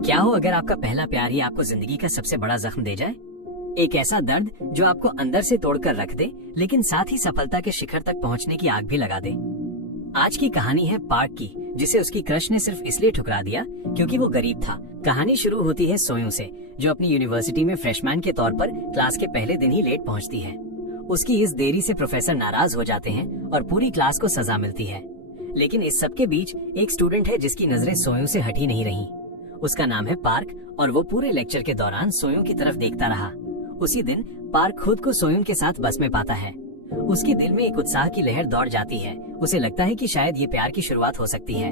क्या हो अगर आपका पहला प्यार ही आपको जिंदगी का सबसे बड़ा जख्म दे जाए? एक ऐसा दर्द जो आपको अंदर से तोड़कर रख दे, लेकिन साथ ही सफलता के शिखर तक पहुंचने की आग भी लगा दे। आज की कहानी है पार्क की, जिसे उसकी क्रश ने सिर्फ इसलिए ठुकरा दिया क्योंकि वो गरीब था। कहानी शुरू होती है सोयूं से, जो अपनी यूनिवर्सिटी में फ्रेशमैन के तौर पर क्लास के पहले दिन ही लेट पहुंचती है। उसकी इस देरी से प्रोफेसर नाराज हो जाते हैं और पूरी क्लास को सजा मिलती है। लेकिन इस सबके बीच एक स्टूडेंट है जिसकी नजरें सोयूं से हटी नहीं रही। उसका नाम है पार्क और वो पूरे लेक्चर के दौरान सोयूं की तरफ देखता रहा। उसी दिन पार्क खुद को सोयूं के साथ बस में पाता है। उसके दिल में एक उत्साह की लहर दौड़ जाती है। उसे लगता है कि शायद ये प्यार की शुरुआत हो सकती है,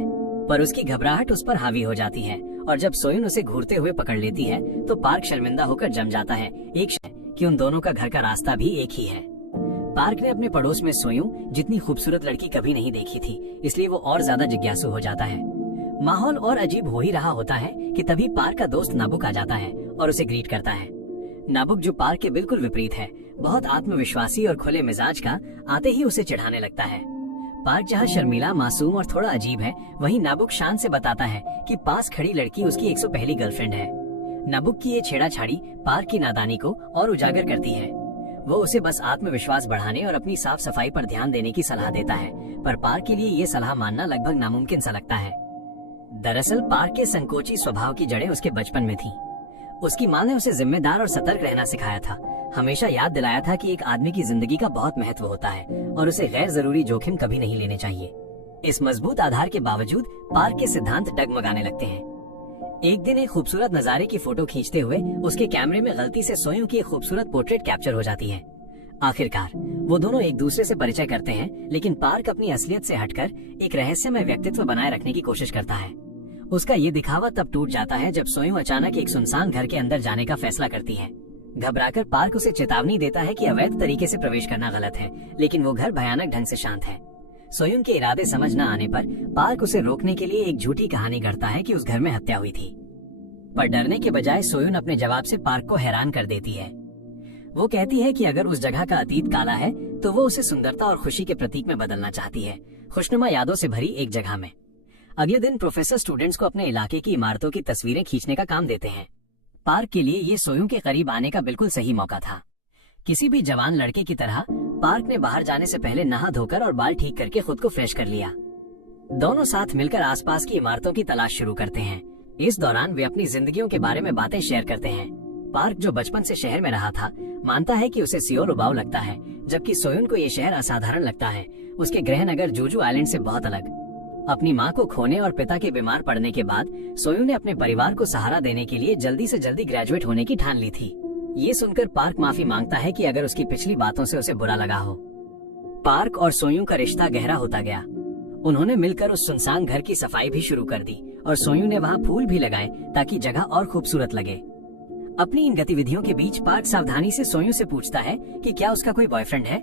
पर उसकी घबराहट उस पर हावी हो जाती है और जब सोयूं उसे घूरते हुए पकड़ लेती है तो पार्क शर्मिंदा होकर जम जाता है कि उन दोनों का घर का रास्ता भी एक ही है। पार्क ने अपने पड़ोस में सोयूं जितनी खूबसूरत लड़की कभी नहीं देखी थी, इसलिए वो और ज्यादा जिज्ञासु हो जाता है। माहौल और अजीब हो ही रहा होता है कि तभी पार्क का दोस्त नाबुक आ जाता है और उसे ग्रीट करता है। नाबुक, जो पार्क के बिल्कुल विपरीत है, बहुत आत्मविश्वासी और खुले मिजाज का, आते ही उसे चिढ़ाने लगता है। पार्क जहाँ शर्मीला, मासूम और थोड़ा अजीब है, वहीं नाबुक शान से बताता है कि पास खड़ी लड़की उसकी 101 गर्लफ्रेंड है। नाबुक की ये छेड़ाछाड़ी पार्क की नादानी को और उजागर करती है। वो उसे बस आत्मविश्वास बढ़ाने और अपनी साफ सफाई पर ध्यान देने की सलाह देता है, पर पार्क के लिए ये सलाह मानना लगभग नामुमकिन सा लगता है। दरअसल पार्क के संकोची स्वभाव की जड़ें उसके बचपन में थीं। उसकी माँ ने उसे जिम्मेदार और सतर्क रहना सिखाया था, हमेशा याद दिलाया था कि एक आदमी की जिंदगी का बहुत महत्व होता है और उसे गैर जरूरी जोखिम कभी नहीं लेने चाहिए। इस मजबूत आधार के बावजूद पार्क के सिद्धांत डगमगाने लगते हैं। एक दिन एक खूबसूरत नजारे की फोटो खींचते हुए उसके कैमरे में गलती से सोयूं की एक खूबसूरत पोर्ट्रेट कैप्चर हो जाती है। आखिरकार वो दोनों एक दूसरे से परिचय करते हैं, लेकिन पार्क अपनी असलियत से हटकर एक रहस्यमय व्यक्तित्व बनाए रखने की कोशिश करता है। उसका ये दिखावा तब टूट जाता है जब सोयूं अचानक एक सुनसान घर के अंदर जाने का फैसला करती है। घबराकर पार्क उसे चेतावनी देता है कि अवैध तरीके से प्रवेश करना गलत है, लेकिन वो घर भयानक ढंग से शांत है। सोयूं के इरादे समझ न आने पर पार्क उसे रोकने के लिए एक झूठी कहानी गढ़ता है कि उस घर में हत्या हुई थी। पर डरने के बजाय सोयूं अपने जवाब से पार्क को हैरान कर देती है। वो कहती है कि अगर उस जगह का अतीत काला है तो वो उसे सुंदरता और खुशी के प्रतीक में बदलना चाहती है, खुशनुमा यादों से भरी एक जगह में। अगले दिन प्रोफेसर स्टूडेंट्स को अपने इलाके की इमारतों की तस्वीरें खींचने का काम देते हैं। पार्क के लिए ये सोयूं के करीब आने का बिल्कुल सही मौका था। किसी भी जवान लड़के की तरह पार्क ने बाहर जाने से पहले नहा धोकर और बाल ठीक करके खुद को फ्रेश कर लिया। दोनों साथ मिलकर आसपास की इमारतों की तलाश शुरू करते हैं। इस दौरान वे अपनी जिंदगियों के बारे में बातें शेयर करते हैं। पार्क, जो बचपन से शहर में रहा था, मानता है कि उसे सियोल उबाऊ लगता है, जबकि सोयूं को ये शहर असाधारण लगता है, उसके गृह नगर जूजू आइलैंड से बहुत अलग। अपनी माँ को खोने और पिता के बीमार पड़ने के बाद सोयूं ने अपने परिवार को सहारा देने के लिए जल्दी से जल्दी ग्रेजुएट होने की ठान ली थी। ये सुनकर पार्क माफी मांगता है कि अगर उसकी पिछली बातों से उसे बुरा लगा हो। पार्क और सोयूं का रिश्ता गहरा होता गया। उन्होंने मिलकर उस सुनसान घर की सफाई भी शुरू कर दी और सोयूं ने वहाँ फूल भी लगाए ताकि जगह और खूबसूरत लगे। अपनी इन गतिविधियों के बीच पार्क सावधानी से सोयूं से पूछता है कि क्या उसका कोई बॉयफ्रेंड है।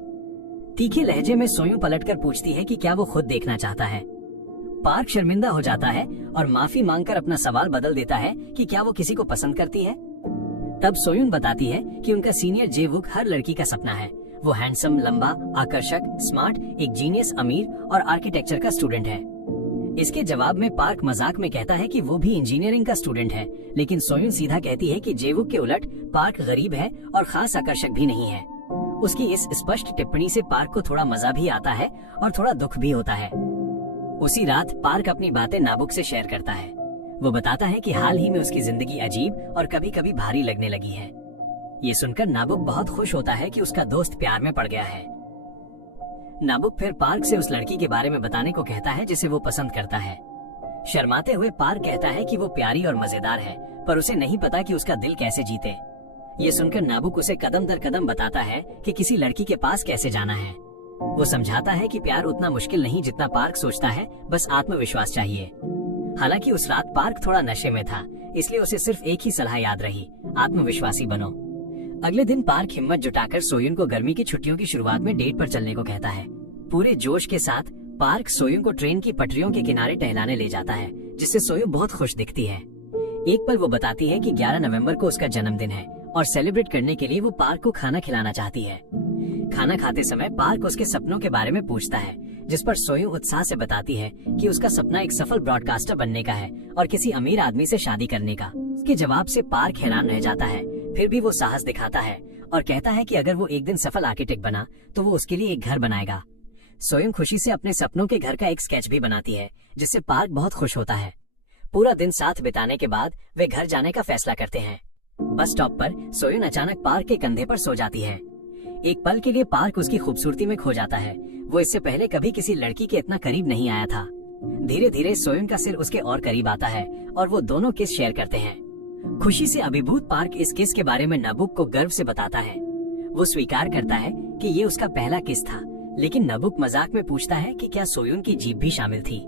तीखे लहजे में सोयूं पलटकर पूछती है कि क्या वो खुद देखना चाहता है। पार्क शर्मिंदा हो जाता है और माफी मांगकर अपना सवाल बदल देता है कि क्या वो किसी को पसंद करती है। तब सोयूं बताती है कि उनका सीनियर जेवुक हर लड़की का सपना है। वो हैंडसम, लंबा, आकर्षक, स्मार्ट, एक जीनियस, अमीर और आर्किटेक्चर का स्टूडेंट है। इसके जवाब में पार्क मजाक में कहता है कि वो भी इंजीनियरिंग का स्टूडेंट है, लेकिन सोयूं सीधा कहती है कि जेवुक के उलट पार्क गरीब है और खास आकर्षक भी नहीं है। उसकी इस स्पष्ट टिप्पणी से पार्क को थोड़ा मजा भी आता है और थोड़ा दुख भी होता है। उसी रात पार्क अपनी बातें नाबुक से शेयर करता है। वो बताता है कि हाल ही में उसकी जिंदगी अजीब और कभी कभी भारी लगने लगी है। ये सुनकर नाबुक बहुत खुश होता है कि उसका दोस्त प्यार में पड़ गया है। नाबुक फिर पार्क से उस लड़की के बारे में बताने को कहता है जिसे वो पसंद करता है। शर्माते हुए पार्क कहता है कि वो प्यारी और मजेदार है, पर उसे नहीं पता कि उसका दिल कैसे जीते। ये सुनकर नाबुक उसे कदम दर कदम बताता है कि किसी लड़की के पास कैसे जाना है। वो समझाता है कि प्यार उतना मुश्किल नहीं जितना पार्क सोचता है, बस आत्मविश्वास चाहिए। हालांकि उस रात पार्क थोड़ा नशे में था, इसलिए उसे सिर्फ एक ही सलाह याद रही, आत्मविश्वासी बनो। अगले दिन पार्क हिम्मत जुटाकर सोयूं को गर्मी की छुट्टियों की शुरुआत में डेट पर चलने को कहता है। पूरे जोश के साथ पार्क सोयूं को ट्रेन की पटरियों के किनारे टहलाने ले जाता है, जिससे सोयूं बहुत खुश दिखती है। एक पल वो बताती है कि 11 नवंबर को उसका जन्मदिन है और सेलिब्रेट करने के लिए वो पार्क को खाना खिलाना चाहती है। खाना खाते समय पार्क उसके सपनों के बारे में पूछता है, जिस पर सोयूं उत्साह से बताती है कि उसका सपना एक सफल ब्रॉडकास्टर बनने का है और किसी अमीर आदमी से शादी करने का। उसके जवाब से पार्क हैरान रह जाता है, फिर भी वो साहस दिखाता है और कहता है कि अगर वो एक दिन सफल आर्किटेक्ट बना तो वो उसके लिए एक घर बनाएगा। सोयूं खुशी से अपने सपनों के घर का एक स्केच भी बनाती है, जिससे पार्क बहुत खुश होता है। पूरा दिन साथ बिताने के बाद वे घर जाने का फैसला करते हैं। बस स्टॉप पर सोयूं अचानक पार्क के कंधे पर सो जाती है। एक पल के लिए पार्क उसकी खूबसूरती में खो जाता है। वो इससे पहले कभी किसी लड़की के इतना करीब नहीं आया था। धीरे धीरे सोयूं का सिर उसके और करीब आता है और वो दोनों किस शेयर करते हैं। खुशी से अभिभूत पार्क इस किस के बारे में नबुक को गर्व से बताता है। वो स्वीकार करता है कि ये उसका पहला किस था, लेकिन नबुक मजाक में पूछता है कि क्या सोयून की जीभ भी शामिल थी।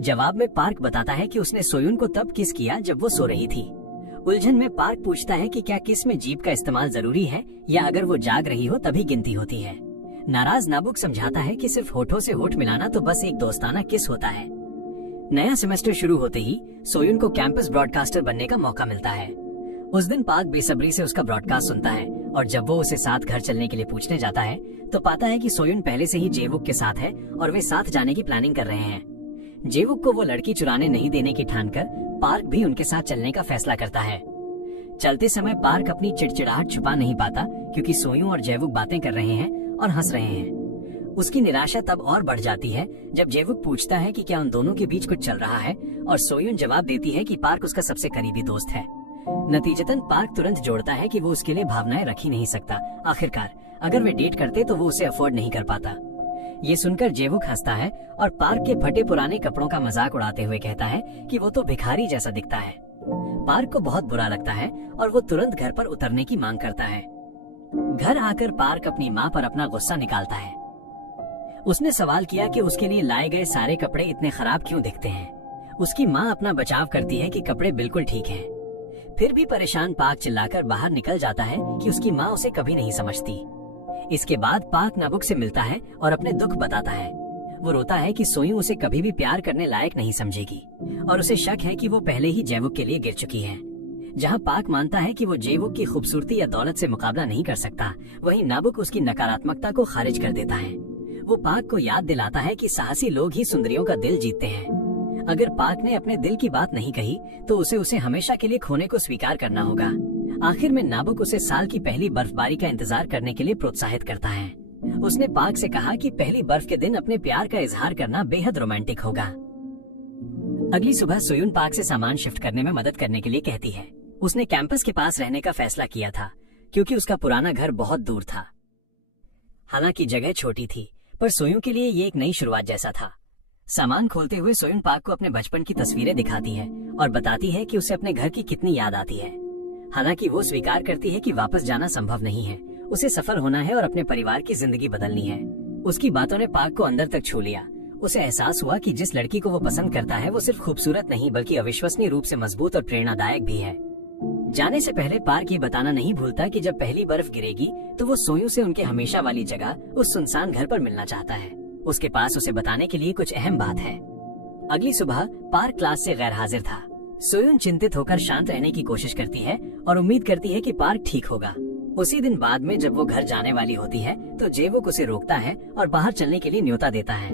जवाब में पार्क बताता है कि उसने सोयून को तब किस किया जब वो सो रही थी। उलझन में पार्क पूछता है कि क्या किस में जीभ का इस्तेमाल जरूरी है या अगर वो जाग रही हो तभी गिनती होती है। नाराज नबुक समझाता है कि सिर्फ होठों से होठ मिलाना तो बस एक दोस्ताना किस होता है। नया सेमेस्टर शुरू होते ही सोयून को कैंपस ब्रॉडकास्टर बनने का मौका मिलता है। उस दिन पार्क बेसब्री से उसका ब्रॉडकास्ट सुनता है और जब वो उसे साथ घर चलने के लिए पूछने जाता है तो पाता है कि सोयून पहले से ही जेवुक के साथ है और वे साथ जाने की प्लानिंग कर रहे हैं। जेवुक को वो लड़की चुराने नहीं देने की ठानकर पार्क भी उनके साथ चलने का फैसला करता है। चलते समय पार्क अपनी चिड़चिड़ाहट छुपा नहीं पाता क्योंकि सोयूं और जेवुक बातें कर रहे हैं और हंस रहे हैं। उसकी निराशा तब और बढ़ जाती है जब जेवुक पूछता है कि क्या उन दोनों के बीच कुछ चल रहा है और सोयूं जवाब देती है कि पार्क उसका सबसे करीबी दोस्त है। नतीजतन पार्क तुरंत जोड़ता है कि वो उसके लिए भावनाएं रख ही नहीं सकता। आखिरकार अगर वे डेट करते तो वो उसे अफोर्ड नहीं कर पाता। ये सुनकर जेवुक हंसता है और पार्क के फटे पुराने कपड़ों का मजाक उड़ाते हुए कहता है कि वो तो भिखारी जैसा दिखता है। पार्क को बहुत बुरा लगता है और वो तुरंत घर पर उतरने की मांग करता है। घर आकर पार्क अपनी माँ पर अपना गुस्सा निकालता है। उसने सवाल किया कि उसके लिए लाए गए सारे कपड़े इतने खराब क्यों दिखते हैं। उसकी माँ अपना बचाव करती है कि कपड़े बिल्कुल ठीक हैं। फिर भी परेशान पार्क चिल्लाकर बाहर निकल जाता है कि उसकी माँ उसे कभी नहीं समझती। इसके बाद पार्क नबुक से मिलता है और अपने दुख बताता है। वो रोता है कि सोयूं उसे कभी भी प्यार करने लायक नहीं समझेगी और उसे शक है कि वो पहले ही जेवुक के लिए गिर चुकी है। जहाँ पार्क मानता है कि वो जेवुक की खूबसूरती या दौलत से मुकाबला नहीं कर सकता, वहीं नबुक उसकी नकारात्मकता को खारिज कर देता है। वो पार्क को याद दिलाता है कि साहसी लोग ही सुंदरियों का दिल जीतते हैं। अगर पार्क ने अपने दिल की बात नहीं कही तो उसे हमेशा के लिए खोने को स्वीकार करना होगा। आखिर में नाबुक उसे साल की पहली बर्फबारी का इंतजार करने के लिए प्रोत्साहित करता है। उसने पार्क से कहा कि पहली बर्फ के दिन अपने प्यार का इजहार करना बेहद रोमांटिक होगा। अगली सुबह सोयून पार्क से सामान शिफ्ट करने में मदद करने के लिए कहती है। उसने कैंपस के पास रहने का फैसला किया था क्योंकि उसका पुराना घर बहुत दूर था। हालांकि जगह छोटी थी, पर सोयून के लिए ये एक नई शुरुआत जैसा था। सामान खोलते हुए सोयून पार्क को अपने बचपन की तस्वीरें दिखाती है और बताती है कि उसे अपने घर की कितनी याद आती है। हालांकि वो स्वीकार करती है कि वापस जाना संभव नहीं है, उसे सफल होना है और अपने परिवार की जिंदगी बदलनी है। उसकी बातों ने पार्क को अंदर तक छू लिया। उसे एहसास हुआ कि जिस लड़की को वो पसंद करता है वो सिर्फ खूबसूरत नहीं बल्कि अविश्वसनीय रूप से मजबूत और प्रेरणादायक भी है। जाने से पहले पार्क ये बताना नहीं भूलता कि जब पहली बर्फ गिरेगी तो वो सोयूं से उनके हमेशा वाली जगह उस सुनसान घर पर मिलना चाहता है। उसके पास उसे बताने के लिए कुछ अहम बात है। अगली सुबह पार्क क्लास से गैर हाजिर था। सोयून चिंतित होकर शांत रहने की कोशिश करती है और उम्मीद करती है कि पार्क ठीक होगा। उसी दिन बाद में जब वो घर जाने वाली होती है तो जेवुक उसे रोकता है और बाहर चलने के लिए न्योता देता है।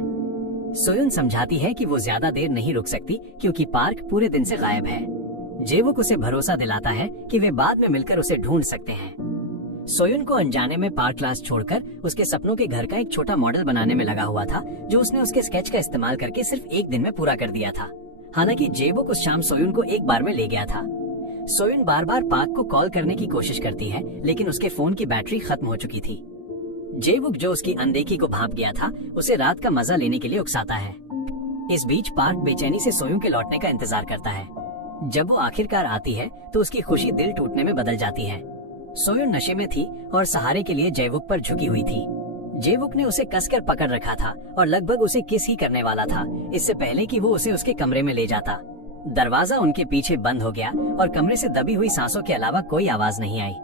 सोयून समझाती है कि वो ज्यादा देर नहीं रुक सकती क्योंकि पार्क पूरे दिन से गायब है। जेवुक उसे भरोसा दिलाता है कि वे बाद में मिलकर उसे ढूंढ सकते हैं। सोयून को अनजाने में पार्क क्लास छोड़कर उसके सपनों के घर का एक छोटा मॉडल बनाने में लगा हुआ था, जो उसने उसके स्केच का इस्तेमाल करके सिर्फ एक दिन में पूरा कर दिया था। हालांकि जेवुक उस शाम सोयून को एक बार में ले गया था। सोयून बार बार पार्क को कॉल करने की कोशिश करती है, लेकिन उसके फोन की बैटरी खत्म हो चुकी थी। जेवुक जो उसकी अनदेखी को भांप गया था, उसे रात का मजा लेने के लिए उकसाता है। इस बीच पार्क बेचैनी से सोयून के लौटने का इंतजार करता है। जब वो आखिरकार आती है तो उसकी खुशी दिल टूटने में बदल जाती है। सोयून नशे में थी और सहारे के लिए जेवुक पर झुकी हुई थी। जेवुक ने उसे कसकर पकड़ रखा था और लगभग उसे किस ही करने वाला था, इससे पहले कि वो उसे उसके कमरे में ले जाता। दरवाजा उनके पीछे बंद हो गया और कमरे से दबी हुई सांसों के अलावा कोई आवाज नहीं आई।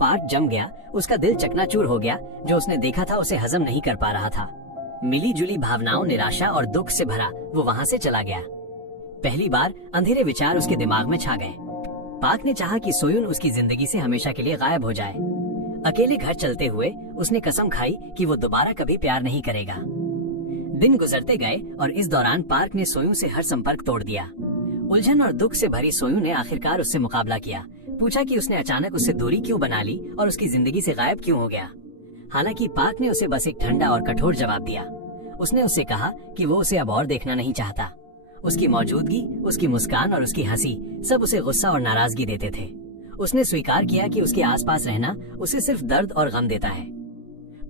पार्क जम गया, उसका दिल चकनाचूर हो गया। जो उसने देखा था उसे हजम नहीं कर पा रहा था। मिली जुली भावनाओं, निराशा और दुख से भरा वो वहाँ से चला गया। पहली बार अंधेरे विचार उसके दिमाग में छा गए। पार्क ने चाहा कि सोयून उसकी जिंदगी से हमेशा के लिए गायब हो जाए। अकेले घर चलते हुए उसने कसम खाई कि वो दोबारा कभी प्यार नहीं करेगा। दिन गुजरते गए और इस दौरान पार्क ने सोयूं से हर संपर्क तोड़ दिया। उलझन और दुख से भरी सोयूं ने आखिरकार उससे मुकाबला किया। पूछा कि उसने अचानक उससे दूरी क्यों बना ली और उसकी जिंदगी से गायब क्यों हो गया। हालांकि पार्क ने उसे बस एक ठंडा और कठोर जवाब दिया। उसने उससे कहा कि वो उसे अब और देखना नहीं चाहता। उसकी मौजूदगी, उसकी मुस्कान और उसकी हंसी सब उसे गुस्सा और नाराजगी देते थे। उसने स्वीकार किया कि उसके आसपास रहना उसे सिर्फ दर्द और गम देता है।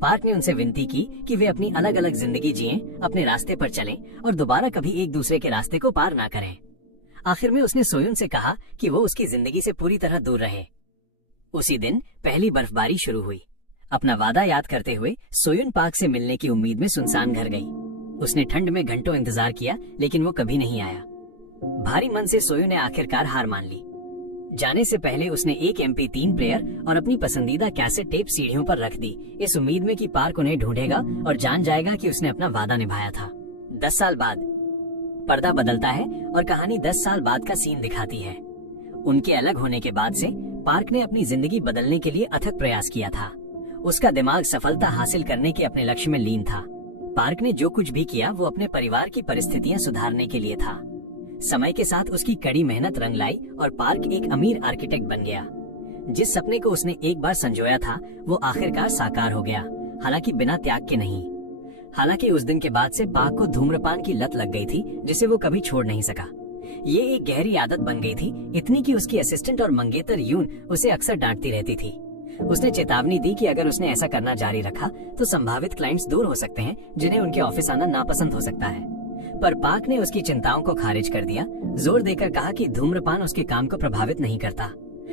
पार्क ने उनसे विनती की कि वे अपनी अलग अलग जिंदगी जिएं, अपने रास्ते पर चलें और दोबारा कभी एक दूसरे के रास्ते को पार ना करें। आखिर में उसने सोयून से कहा कि वो उसकी जिंदगी से पूरी तरह दूर रहे। उसी दिन पहली बर्फबारी शुरू हुई। अपना वादा याद करते हुए सोयून पार्क से मिलने की उम्मीद में सुनसान घर गई। उसने ठंड में घंटों इंतजार किया, लेकिन वो कभी नहीं आया। भारी मन से सोयून ने आखिरकार हार मान ली। जाने से पहले उसने एक MP3 प्लेयर और अपनी पसंदीदा कैसेट टेप सीढ़ियों पर रख दी, इस उम्मीद में कि पार्क उन्हें ढूंढेगा और जान जाएगा कि उसने अपना वादा निभाया था। 10 साल बाद पर्दा बदलता है और कहानी 10 साल बाद का सीन दिखाती है। उनके अलग होने के बाद से पार्क ने अपनी जिंदगी बदलने के लिए अथक प्रयास किया था। उसका दिमाग सफलता हासिल करने के अपने लक्ष्य में लीन था। पार्क ने जो कुछ भी किया वो अपने परिवार की परिस्थितियां सुधारने के लिए था। समय के साथ उसकी कड़ी मेहनत रंग लाई और पार्क एक अमीर आर्किटेक्ट बन गया। जिस सपने को उसने एक बार संजोया था वो आखिरकार साकार हो गया, हालांकि बिना त्याग के नहीं। हालांकि उस दिन के बाद से पार्क को धूम्रपान की लत लग गई थी, जिसे वो कभी छोड़ नहीं सका। ये एक गहरी आदत बन गई थी, इतनी कि उसकी असिस्टेंट और मंगेतर यून उसे अक्सर डांटती रहती थी। उसने चेतावनी दी कि अगर उसने ऐसा करना जारी रखा तो संभावित क्लाइंट्स दूर हो सकते हैं, जिन्हें उनके ऑफिस आना नापसंद हो सकता है। पर पार्क ने उसकी चिंताओं को खारिज कर दिया, जोर देकर कहा कि धूम्रपान उसके काम को प्रभावित नहीं करता।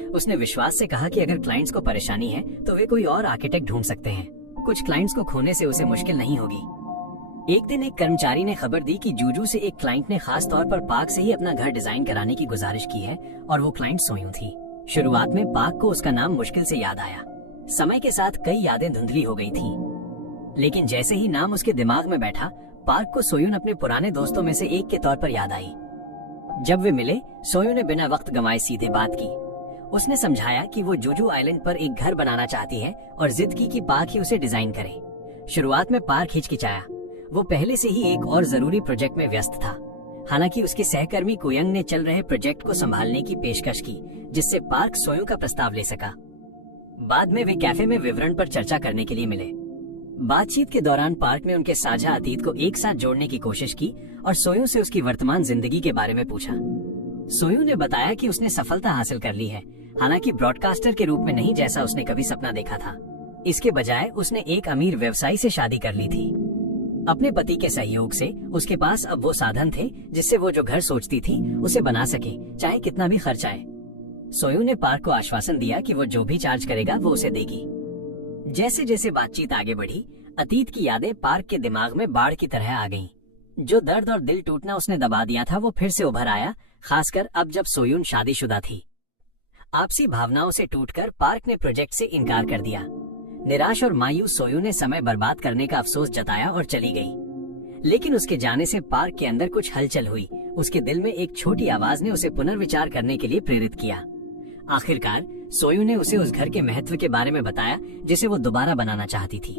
उसने विश्वास से कहा कि अगर क्लाइंट्स को परेशानी है तो वे कोई और आर्किटेक्ट ढूंढ सकते हैं। कुछ क्लाइंट्स को खोने से उसे मुश्किल नहीं होगी। एक दिन एक कर्मचारी ने खबर दी कि जूजू से एक क्लाइंट ने खास तौर पर पार्क से ही अपना घर डिजाइन कराने की गुजारिश की है और वो क्लाइंट सोयूं थी। शुरुआत में पार्क को उसका नाम मुश्किल से याद आया। समय के साथ कई यादें धुंधली हो गई थी, लेकिन जैसे ही नाम उसके दिमाग में बैठा, पार्क को सोयून अपने पुराने दोस्तों में से एक के तौर पर याद आई। जब वे मिले, सोयून ने बिना वक्त गंवाए सीधे बात की। उसने समझाया कि वो जूजू आइलैंड पर एक घर बनाना चाहती है और जिद की कि पार्क ही उसे डिजाइन करे। शुरुआत में पार्क हिचकिचाया। वो पहले से ही एक और जरूरी प्रोजेक्ट में व्यस्त था। हालांकि उसके सहकर्मी कुयंग ने चल रहे प्रोजेक्ट को संभालने की पेशकश की, जिससे पार्क सोयून का प्रस्ताव ले सका। बाद में वे कैफे में विवरण पर चर्चा करने के लिए मिले। बातचीत के दौरान पार्क ने उनके साझा अतीत को एक साथ जोड़ने की कोशिश की और सोयूं से उसकी वर्तमान जिंदगी के बारे में पूछा। सोयूं ने बताया कि उसने सफलता हासिल कर ली है, हालांकि ब्रॉडकास्टर के रूप में नहीं जैसा उसने कभी सपना देखा था। इसके बजाय उसने एक अमीर व्यवसायी से शादी कर ली थी। अपने पति के सहयोग से उसके पास अब वो साधन थे जिससे वो जो घर सोचती थी उसे बना सके, चाहे कितना भी खर्च आए। सोयूं ने पार्क को आश्वासन दिया कि वो जो भी चार्ज करेगा वो उसे देगी। जैसे जैसे बातचीत आगे बढ़ी, अतीत की यादें पार्क के दिमाग में बाढ़ की तरह आ गईं। जो दर्द और दिल टूटना उसने दबा दिया था वो फिर से उभर आया, खासकर अब जब सोयून शादीशुदा थी। आपसी भावनाओं से टूटकर पार्क ने प्रोजेक्ट से इनकार कर दिया। निराश और मायूस सोयून ने समय बर्बाद करने का अफसोस जताया और चली गई। लेकिन उसके जाने से पार्क के अंदर कुछ हलचल हुई। उसके दिल में एक छोटी आवाज ने उसे पुनर्विचार करने के लिए प्रेरित किया। आखिरकार सोयून ने उसे उस घर के महत्व के बारे में बताया जिसे वो दोबारा बनाना चाहती थी।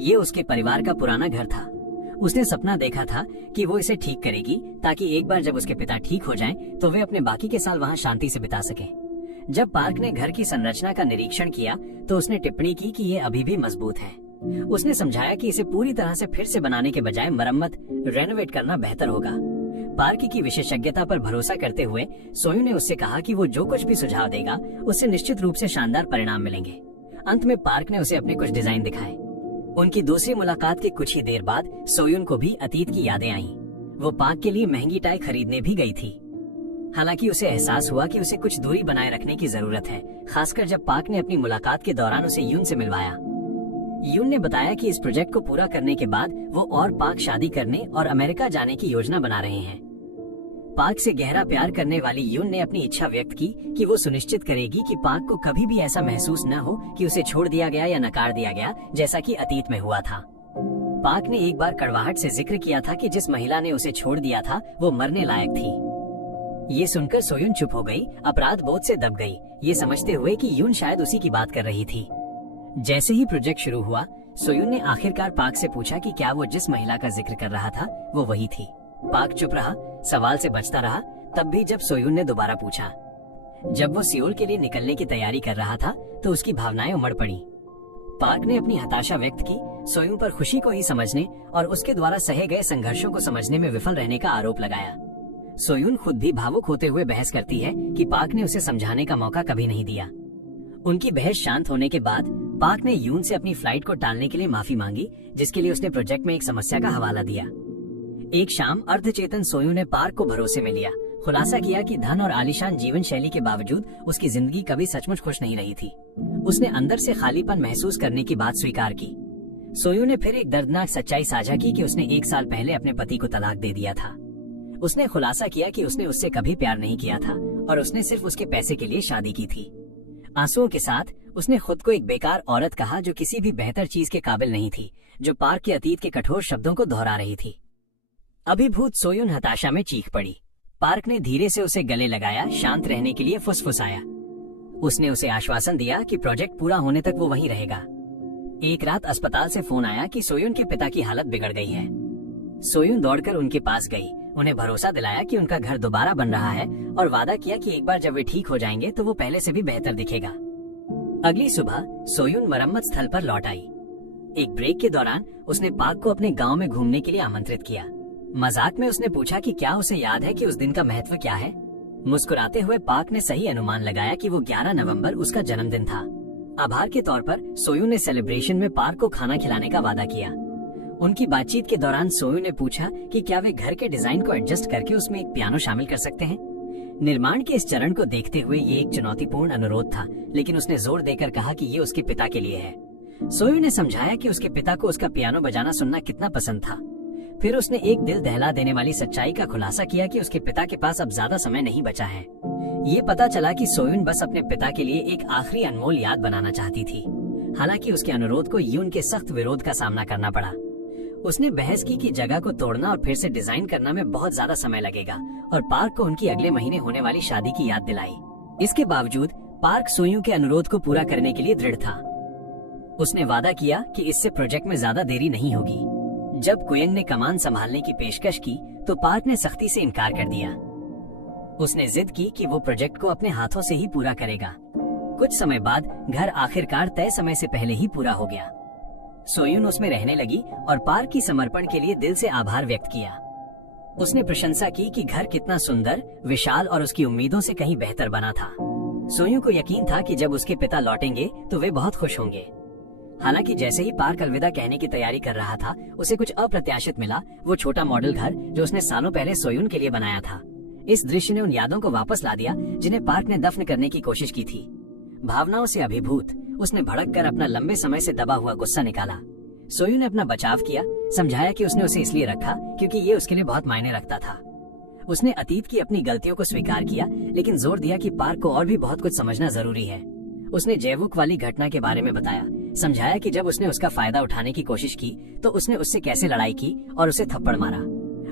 ये उसके परिवार का पुराना घर था। उसने सपना देखा था कि वो इसे ठीक करेगी ताकि एक बार जब उसके पिता ठीक हो जाएं, तो वे अपने बाकी के साल वहाँ शांति से बिता सकें। जब पार्क ने घर की संरचना का निरीक्षण किया तो उसने टिप्पणी की कि ये अभी भी मजबूत है। उसने समझाया कि इसे पूरी तरह से फिर से बनाने के बजाय मरम्मत, रेनोवेट करना बेहतर होगा। पार्क की विशेषज्ञता पर भरोसा करते हुए सोयून ने उससे कहा कि वो जो कुछ भी सुझाव देगा उससे निश्चित रूप से शानदार परिणाम मिलेंगे। अंत में पार्क ने उसे अपने कुछ डिजाइन दिखाए। उनकी दूसरी मुलाकात के कुछ ही देर बाद सोयून को भी अतीत की यादें आईं। वो पार्क के लिए महंगी टाई खरीदने भी गई थी। हालांकि उसे एहसास हुआ कि उसे कुछ दूरी बनाए रखने की जरूरत है, खासकर जब पार्क ने अपनी मुलाकात के दौरान उसे यून से मिलवाया। यून ने बताया कि इस प्रोजेक्ट को पूरा करने के बाद वो और पार्क शादी करने और अमेरिका जाने की योजना बना रहे हैं। पार्क से गहरा प्यार करने वाली यून ने अपनी इच्छा व्यक्त की कि वो सुनिश्चित करेगी कि पार्क को कभी भी ऐसा महसूस न हो कि उसे छोड़ दिया गया या नकार दिया गया, जैसा कि अतीत में हुआ था। पार्क ने एक बार कड़वाहट से जिक्र किया था कि जिस महिला ने उसे छोड़ दिया था वो मरने लायक थी। ये सुनकर सोयून चुप हो गई, अपराध बोध से दब गई, ये समझते हुए कि यून शायद उसी की बात कर रही थी। जैसे ही प्रोजेक्ट शुरू हुआ, सोयून ने आखिरकार पार्क से पूछा कि क्या वो जिस महिला का जिक्र कर रहा था वो वही थी। पार्क चुप रहा, सवाल से बचता रहा। तब भी जब सोयून ने दोबारा पूछा, जब वो सियोल के लिए निकलने की तैयारी कर रहा था, तो उसकी भावनाएं उमड़ पड़ी। पार्क ने अपनी हताशा व्यक्त की, सोयून पर खुशी को ही समझने और उसके द्वारा सहे गए संघर्षों को समझने में विफल रहने का आरोप लगाया। सोयून खुद भी भावुक होते हुए बहस करती है कि पार्क ने उसे समझाने का मौका कभी नहीं दिया। उनकी बहस शांत होने के बाद पार्क ने यून से अपनी फ्लाइट को टालने के लिए माफी मांगी, जिसके लिए उसने प्रोजेक्ट में एक समस्या का हवाला दिया। एक शाम अर्धचेतन सोयून ने पार्क को भरोसे में लिया, खुलासा किया कि धन और आलीशान जीवन शैली के बावजूद उसकी जिंदगी कभी सचमुच खुश नहीं रही थी। उसने अंदर से खालीपन महसूस करने की बात स्वीकार की। सोयून ने फिर एक दर्दनाक सच्चाई साझा की कि उसने 1 साल पहले अपने पति को तलाक दे दिया था। उसने खुलासा किया कि उसने उससे कभी प्यार नहीं किया था और उसने सिर्फ उसके पैसे के लिए शादी की थी। आंसुओं के साथ उसने खुद को एक बेकार औरत कहा जो किसी भी बेहतर चीज के काबिल नहीं थी, जो पार्क के अतीत के कठोर शब्दों को दोहरा रही थी। अभिभूत सोयून हताशा में चीख पड़ी। पार्क ने धीरे से उसे गले लगाया, शांत रहने के लिए फुसफुसाया। उसने उसे आश्वासन दिया कि प्रोजेक्ट पूरा होने तक वो वहीं रहेगा। एक रात अस्पताल से फोन आया कि सोयून के पिता की हालत बिगड़ गई है। सोयून दौड़कर उनके पास गई, उन्हें भरोसा दिलाया कि उनका घर दोबारा बन रहा है और वादा किया कि एक बार जब वे ठीक हो जाएंगे तो वो पहले से भी बेहतर दिखेगा। अगली सुबह सोयून मरम्मत स्थल पर लौट आई। एक ब्रेक के दौरान उसने पार्क को अपने गांव में घूमने के लिए आमंत्रित किया। मजाक में उसने पूछा कि क्या उसे याद है कि उस दिन का महत्व क्या है। मुस्कुराते हुए पार्क ने सही अनुमान लगाया कि वो 11 नवंबर उसका जन्मदिन था। आभार के तौर पर सोयून ने सेलिब्रेशन में पार्क को खाना खिलाने का वादा किया। उनकी बातचीत के दौरान सोयून ने पूछा कि क्या वे घर के डिजाइन को एडजस्ट करके उसमें एक पियानो शामिल कर सकते हैं। निर्माण के इस चरण को देखते हुए ये एक चुनौतीपूर्ण अनुरोध था, लेकिन उसने जोर देकर कहा कि ये उसके पिता के लिए है। सोयून ने समझाया कि उसके पिता को उसका पियानो बजाना सुनना कितना पसंद था। फिर उसने एक दिल दहला देने वाली सच्चाई का खुलासा किया कि उसके पिता के पास अब ज्यादा समय नहीं बचा है। ये पता चला कि सोयून बस अपने पिता के लिए एक आखिरी अनमोल याद बनाना चाहती थी। हालांकि उसके अनुरोध को यून के सख्त विरोध का सामना करना पड़ा। उसने बहस की कि जगह को तोड़ना और फिर से डिजाइन करना में बहुत ज्यादा समय लगेगा और पार्क को उनकी अगले महीने होने वाली शादी की याद दिलाई। इसके बावजूद पार्क सोयून के अनुरोध को पूरा करने के लिए दृढ़ था। उसने वादा किया कि इससे प्रोजेक्ट में ज्यादा देरी नहीं होगी। जब कुयंग ने कमान संभालने की पेशकश की तो पार्क ने सख्ती से इनकार कर दिया। उसने जिद की कि वो प्रोजेक्ट को अपने हाथों से ही पूरा करेगा। कुछ समय बाद घर आखिरकार तय समय से पहले ही पूरा हो गया। सोयून उसमें रहने लगी और पार्क की समर्पण के लिए दिल से आभार व्यक्त किया। उसने प्रशंसा की कि घर कितना सुंदर, विशाल और उसकी उम्मीदों से कहीं बेहतर बना था। सोयून को यकीन था कि जब उसके पिता लौटेंगे तो वे बहुत खुश होंगे। हालांकि जैसे ही पार्क अलविदा कहने की तैयारी कर रहा था, उसे कुछ अप्रत्याशित मिला। वो छोटा मॉडल घर जो उसने सालों पहले सोयून के लिए बनाया था। इस दृश्य ने उन यादों को वापस ला दिया जिन्हें पार्क ने दफन करने की कोशिश की थी। भावनाओं से अभिभूत उसने भड़क कर अपना लंबे समय से दबा हुआ गुस्सा निकाला। सोयून ने अपना बचाव किया, समझाया कि उसने उसे इसलिए रखा क्योंकि ये उसके लिए बहुत मायने रखता था। उसने अतीत की अपनी गलतियों को स्वीकार किया, लेकिन जोर दिया कि पार्क को और भी बहुत कुछ समझना जरूरी है। उसने जैवुक वाली घटना के बारे में बताया, समझाया कि जब उसने उसका फायदा उठाने की कोशिश की तो उसने उससे कैसे लड़ाई की और उसे थप्पड़ मारा।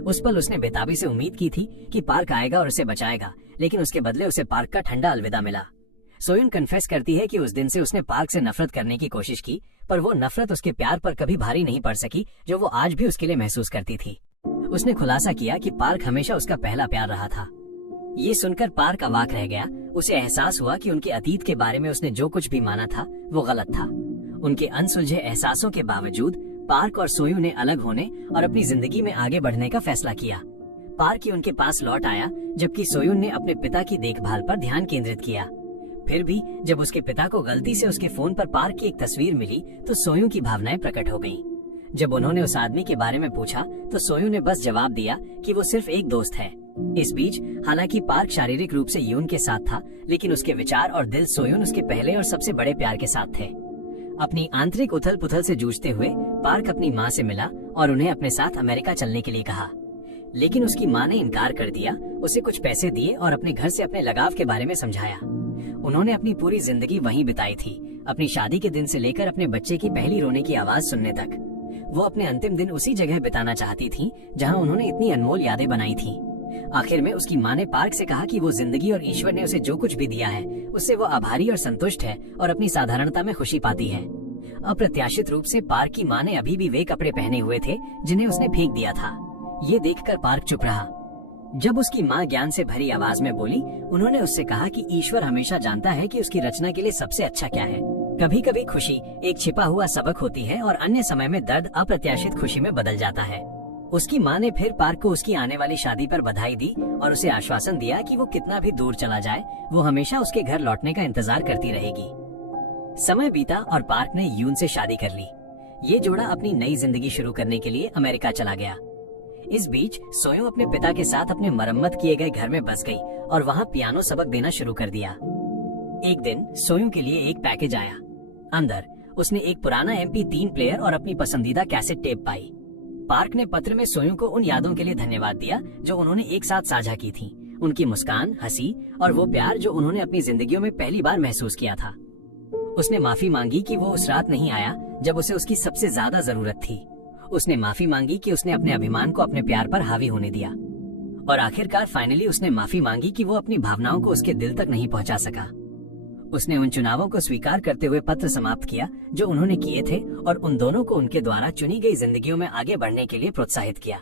उस पल उसने बेताबी से उम्मीद की थी कि पार्क आएगा और उसे बचाएगा, लेकिन उसके बदले उसे पार्क का ठंडा अलविदा मिला। सोयून कन्फेस करती है कि उस दिन से उसने पार्क से नफरत करने की कोशिश की, पर वो नफरत उसके प्यार पर कभी भारी नहीं पड़ सकी जो वो आज भी उसके लिए महसूस करती थी। उसने खुलासा किया कि पार्क हमेशा उसका पहला प्यार रहा था। ये सुनकर पार्क अवाक रह गया। उसे एहसास हुआ कि उनके अतीत के बारे में उसने जो कुछ भी माना था वो गलत था। उनके अनसुलझे एहसासों के बावजूद पार्क और सोयून ने अलग होने और अपनी जिंदगी में आगे बढ़ने का फैसला किया। पार्क ही उनके पास लौट आया, जबकि सोयून ने अपने पिता की देखभाल पर ध्यान केंद्रित किया। फिर भी जब उसके पिता को गलती से उसके फोन पर पार्क की एक तस्वीर मिली तो सोयून की भावनाएं प्रकट हो गईं। जब उन्होंने उस आदमी के बारे में पूछा तो सोयून ने बस जवाब दिया कि वो सिर्फ एक दोस्त है। इस बीच हालांकि पार्क शारीरिक रूप से यून के साथ था, लेकिन उसके विचार और दिल सोयून उसके पहले और सबसे बड़े प्यार के साथ थे। अपनी आंतरिक उथल पुथल से जूझते हुए पार्क अपनी माँ से मिला और उन्हें अपने साथ अमेरिका चलने के लिए कहा, लेकिन उसकी माँ ने इनकार कर दिया। उसे कुछ पैसे दिए और अपने घर से अपने लगाव के बारे में समझाया। उन्होंने अपनी पूरी जिंदगी वहीं बिताई थी, अपनी शादी के दिन से लेकर अपने बच्चे की पहली रोने की आवाज सुनने तक। वो अपने अंतिम दिन उसी जगह बिताना चाहती थी जहां उन्होंने इतनी अनमोल यादें बनाई थी। आखिर में उसकी माँ ने पार्क से कहा कि वो जिंदगी और ईश्वर ने उसे जो कुछ भी दिया है उससे वो आभारी और संतुष्ट है और अपनी साधारणता में खुशी पाती है। अप्रत्याशित रूप से पार्क की माँ ने अभी भी वे कपड़े पहने हुए थे जिन्हें उसने फेंक दिया था। ये देखकर पार्क चुप रहा। जब उसकी माँ ज्ञान से भरी आवाज में बोली, उन्होंने उससे कहा कि ईश्वर हमेशा जानता है कि उसकी रचना के लिए सबसे अच्छा क्या है। कभी कभी खुशी एक छिपा हुआ सबक होती है और अन्य समय में दर्द अप्रत्याशित खुशी में बदल जाता है। उसकी माँ ने फिर पार्क को उसकी आने वाली शादी पर बधाई दी और उसे आश्वासन दिया कि वो कितना भी दूर चला जाए, वो हमेशा उसके घर लौटने का इंतजार करती रहेगी। समय बीता और पार्क ने यून से शादी कर ली। ये जोड़ा अपनी नई जिंदगी शुरू करने के लिए अमेरिका चला गया। इस बीच सोयो अपने पिता के साथ अपने मरम्मत किए गए घर में बस गई और वहाँ पियानो सबक देना शुरू कर दिया। एक दिन सोयो के लिए एक पैकेज आया। अंदर उसने एक पुराना MP3 प्लेयर और अपनी पसंदीदा कैसेट टेप पाई। पार्क ने पत्र में सोयो को उन यादों के लिए धन्यवाद दिया जो उन्होंने एक साथ साझा की थी, उनकी मुस्कान, हंसी और वो प्यार जो उन्होंने अपनी जिंदगियों में पहली बार महसूस किया था। उसने माफी मांगी कि वो उस रात नहीं आया जब उसे उसकी सबसे ज्यादा जरूरत थी। उसने माफी मांगी कि उसने अपने अभिमान को अपने प्यार पर हावी होने दिया। और आखिरकार फाइनली उसने माफी मांगी कि वो अपनी भावनाओं को उसके दिल तक नहीं पहुंचा सका। उसने उन चुनावों को स्वीकार करते हुए पत्र समाप्त किया जो उन्होंने किए थे और उन दोनों को उनके द्वारा चुनी गई जिंदगियों में आगे बढ़ने के लिए प्रोत्साहित किया।